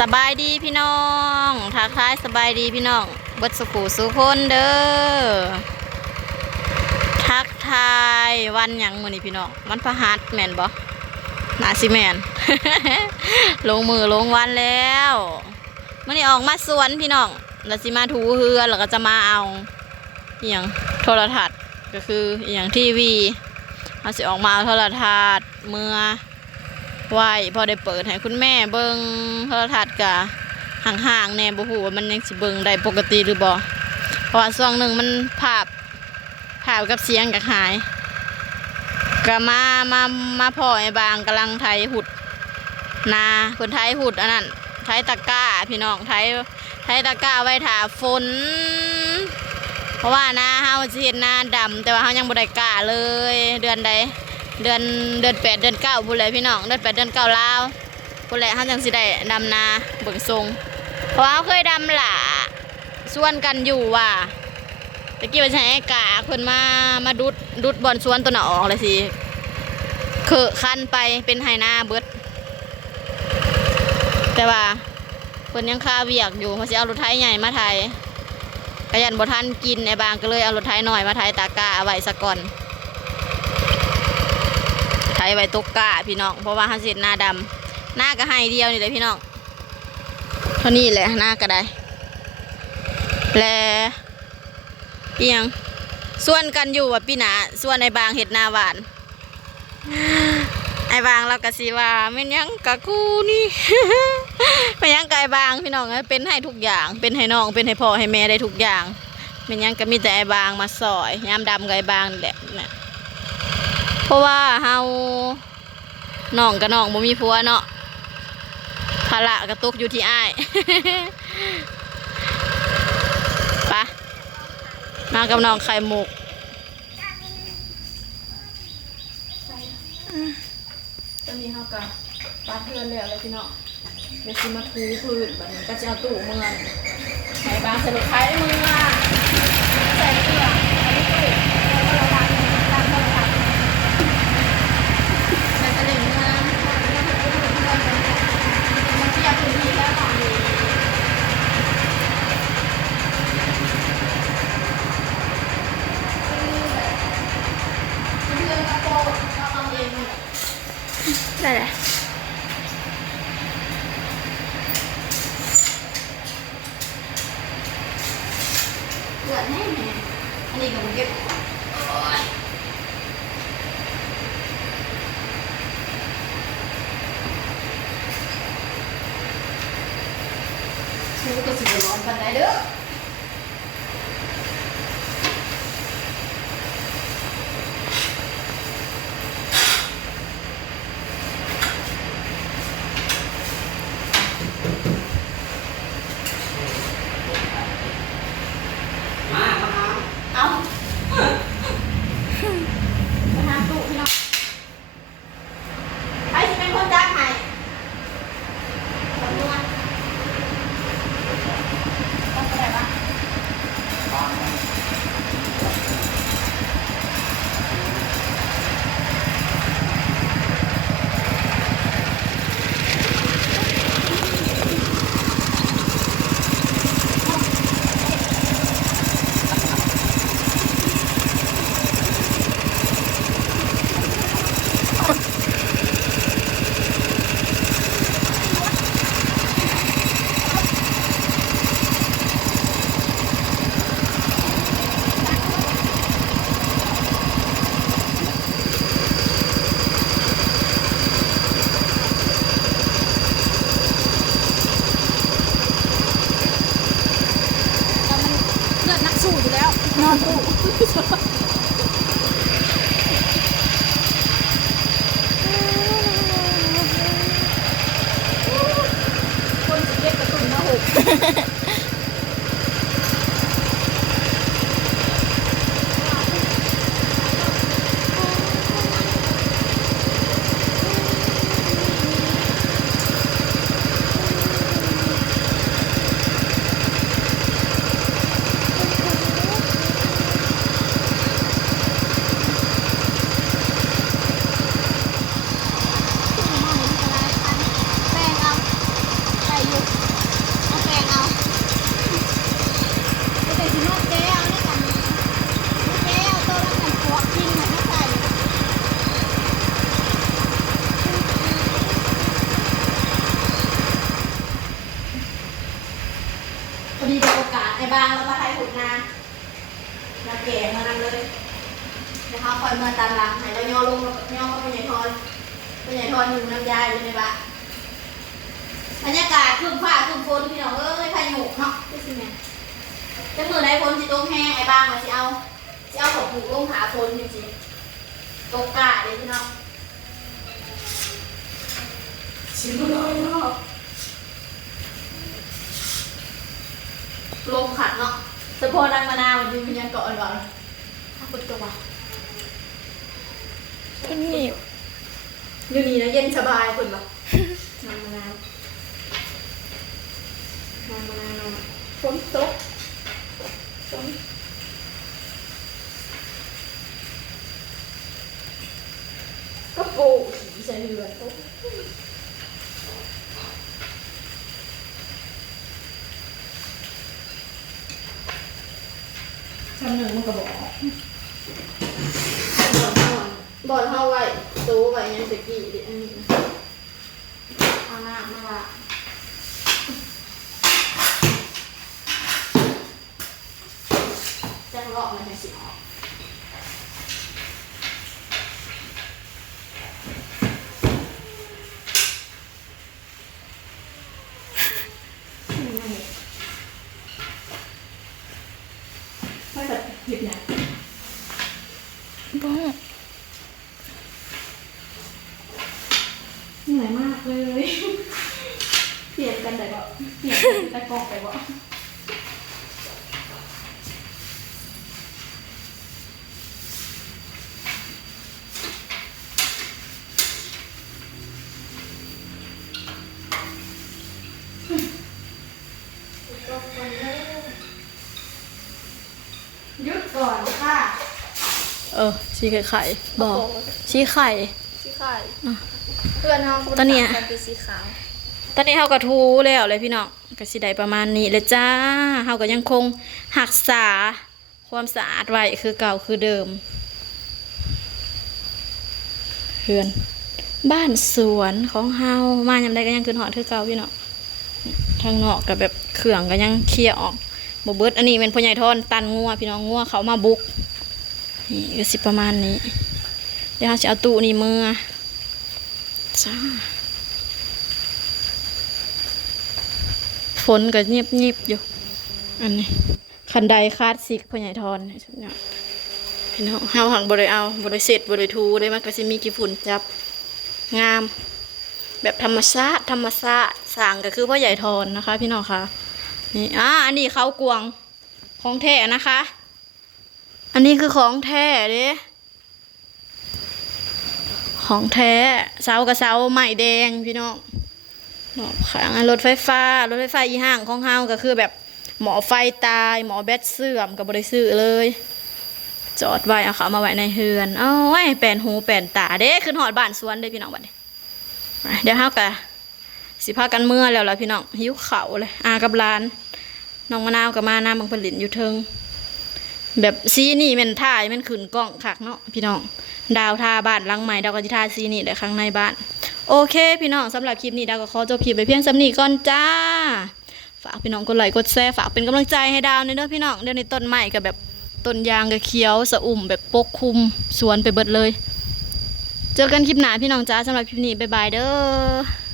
สบายดีพี่น้องทักทายสบายดีพี่น้องเบิดสุขสุคนเด้อทักทายวันหยังมื้อนี้พี่น้องวันพฤหัสแม่นบ่น่าสิแม่น ลงมือลงวันแล้วมื้อนี้ออกมาสวนพี่น้องแล้วสิมาถูเฮือนแล้วก็จะมาเอาอีหยังโทรทัศน์ก็คืออีหยังทีวีเราสิออกมาเอาโทรทัศน์เมื่อไหวพอได้เปิดให้คุณแม่เบิ่งโทรทัศน์กะห่างๆแน่บ่ฮู้ว่ามันยังสิเบิ่งได้ปกติหรือบ่เพราะว่าช่วงหนึ่งมันภาพกับเสียงก็หายก็มาพ่อไอ้บางกำลังไถหุดนาเพิ่นไถหุดอันนั้นไถตะกร้าพี่น้องไถตะกร้าไว้ถาฝนเพราะว่านาเฮาสิเฮ็ดนาดำแต่ว่าเฮายังบ่ได้กล้าเลยเดือนใดเดือน8เดือน9พุ่นแหละพี่น้องเดือน8เดือน9ลาวพุ่นแหละเฮาจังสิได้ดำนาเบิ่งทรงเพราะว่าเฮาเคยดำหล่ะส่วนกันอยู่ว่าตะกี้ว่าใช้ไอ้กาเพิ่นมาดุดบอลสวนตัวน่ะออกเลยสิคือคันไปเป็นไหนาเบิดแต่ว่าเพิ่นยังคาเวียกอยู่เขาสิเอารถไถใหญ่มาไถกระยันบ่ทันกินไอ้บางก็เลยเอารถไถหน่อยมาไถตากาเอาไว้ซะก่อนไถไว้ตกกาพี่น้องเพราะว่าเฮาสิเฮ็ดนาดำนาก็ให้เดียวนี่แหละพี่น้องเท่านี้แหละนาก็ได้และเอียงส่วนกันอยู่ว่าพี่หนาส่วนไอ้บางเห็ดนาหวานไอ้บางเรากะสิว่าไม่ยังกะกูนี่ ไม่ยังกะไอ้บางพี่น้องเป็นให้ทุกอย่างเป็นให้น้องเป็นให้พ่อให้แม่ได้ทุกอย่างไม่ยังก็มีแต่ไอ้บางมาสอยยามดำกับไอ้บางแหละนะเพราะว่าเฮาน้องกับน้องบ่มีผัวเนาะภาระกระตุกอยู่ที่อ้าย ปะมากับน้องไข่มุกตอนนี้เขากับปาเพื่อนแล้วเลยพี่น้องเดี๋ยวจะมาทูพื้นแบบนี้ก็จะเอาตู้เมืองไหนบางสรุปท้ายเมืองใส่เกลืออันนี้ตู้แล้วก็เราทำโทรศัพท์ใส่กระดิ่งเมืองมันเทียบพื้นที่แล้วหน่อยได้เลยเกิดแน่แน่อันนี้ก็บุกเก็บชูก็สิบร้อนปันได้เด้อนอนตู้คนเก็บกระตุ้นมาหุบ อยมาตามหลังให้เราย่อลงย่อเข้าไปใหญ่ทอนไปใหญ่ทอนอยู่น้ำยาอยู่ในบ้านบรรยากาศครึ้มฟ้าครึ้มฝนพี่น้องเอ้ยพายุเนาะพี่สิแม่จะมือไหนฝนสิตกแห้งไอ้บ้างมาสิเอาของผูกลงหาฝนจริงๆตกกะเลยพี่น้องชิมเลยเนาะลมขัดเนาะแต่พอดังมะนาวมันอยู่ยังเกาะอ่อนๆถ้าฝนตกอ่ะนี่อยู่นี่นะเย็นสบายคุณปะน้ำมะนาวฝนตกฝนก็โก้ขี่ใส่เรือตกทำหนึ่งมันก็บอกบอลเท่าไว้โตไว้ยังตะกี้ดิอันนี้เอาหน้ามาละจะเลาะมันให้สิออกไม่แบบหยิบเนี่ยบ้าเหนื่อยมากเลยเปลี่ยนกันแต่ก็เปลี่ยนกันแต่กอกแต่ก็หยุดก่อนค่ะชี้ไข่บอกชี้ไข่เพื่อนเขาตอนนี้เป็นสีขาวตอนนี้เขากระทูแล้วเลยพี่น้องกระสีได้ประมาณนี้เลยจ้าเขาก็ยังคงหักษาความสะอาดไว้คือเก่าคือเดิมเพื่อนบ้านสวนของเฮามายังได้ก็ยังคืนหอดคือเก่าพี่น้องทางนอกกับแบบเครื่องก็ยังเคลียร์ออกบเบิดอันนี้เป็นพ่อใหญ่ทอนตันงัวพี่น้องงัวเขามาบุกนี่ก็สิประมาณนี้เดี๋ยวเราจะเอาตู้นี้มือจ้าฝนก็เงียบอยู่อันนี้คันไดคาดซิกพ่อใหญ่ทอนเนี่ยพี่น้องเฮาหังบริเอาบริเสร็จบริทูได้มากก็สิมีกี่ฝุ่นจับงามแบบธรรมชาติสั่งก็คือพ่อใหญ่ทอนนะคะพี่น้องคะนี่อันนี้เขากวงของแท้นะคะอันนี้คือของแท้เด้ของแท้เสากับเสาไม้แดงพี่น้องขางรถไฟฟ้าอีห้างของเฮาก็คือแบบหมอไฟตายหมอแบตเสื่อมกับบริสื่อเลยจอดไว้เอาเขามาไว้ในเฮือนเอาไว้แปลนหูแปลนตาเด้ขึ้นหอดบ้านสวนได้พี่น้องบัดนี้เดี๋ยวเฮากะสิพากันเมื่อแล้วล่ะพี่น้องหิวเขาเลยกับร้านน้องมะนาวกับมาน้ำบางผลิตอยู่เทิงแบบซีนี่มันถ่ายมันขึ้นกล้องคักเนาะพี่น้องดาวทาบ้านหลังใหม่ดาวก็จะทาซีนี่แหละข้างในบ้านโอเคพี่น้องสำหรับคลิปนี้ดาวก็ขอจบคลิปไปเพียงสำนีก่อนจ้าฝากพี่น้องกดไลค์กดแชร์ฝากเป็นกำลังใจให้ดาวในเด้อพี่น้องเดี๋ยวในต้นไม้กับแบบต้นยางกับเขียวสะอุ่มแบบปกคลุมสวนไปเบิดเลยเจอกันคลิปหน้าพี่น้องจ้าสำหรับคลิปนี้บ๊ายบายเด้อ